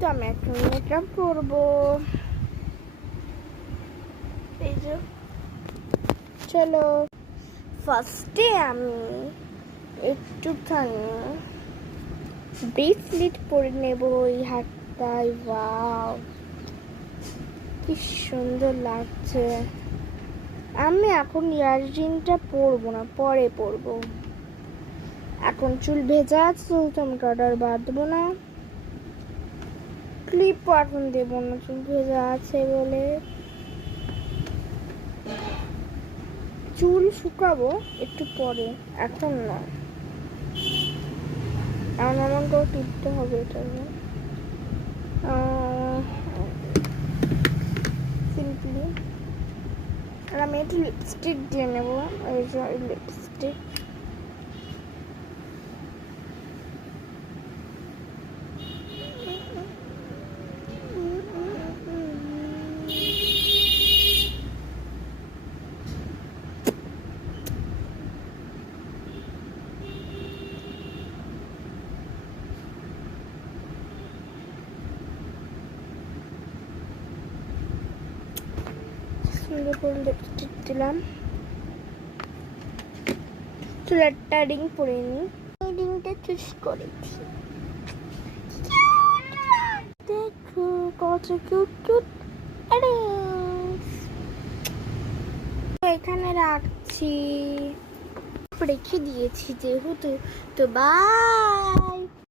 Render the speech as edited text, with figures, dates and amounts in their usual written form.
তো আমি এখন মেকআপ করবো। এই যে চলো, ফার্স্টে আমি একটুখানি ব্রেসলেট পরে নেব এই হাতটায়। ওয়াও, কি সুন্দর লাগছে। আমি এখন ইয়াররিংটা পরবো না, পরে পরবো। এখন চুল ভেজা আছে তো আমি কাটার বাঁধবো না, ক্লিপ এখন দেবো না, চুল ভেজা আছে বলে। চুল শুকাবো একটু পরে, এখন না। এখন আমাকেও টিপতে হবে এটা। সিম্পলি আর আমি একটু লিপস্টিক দিয়ে নেবো। এই যে লিপস্টিক, সুন্দর করে লিপস্টিক দিলাম। চুলেরটা রিং পরে নিই, রিংটা চুজ করেছি। দেখো কত কিউট কিউট। এখানে রাখছি, রেখে দিয়েছি যেহেতু। তো বাই।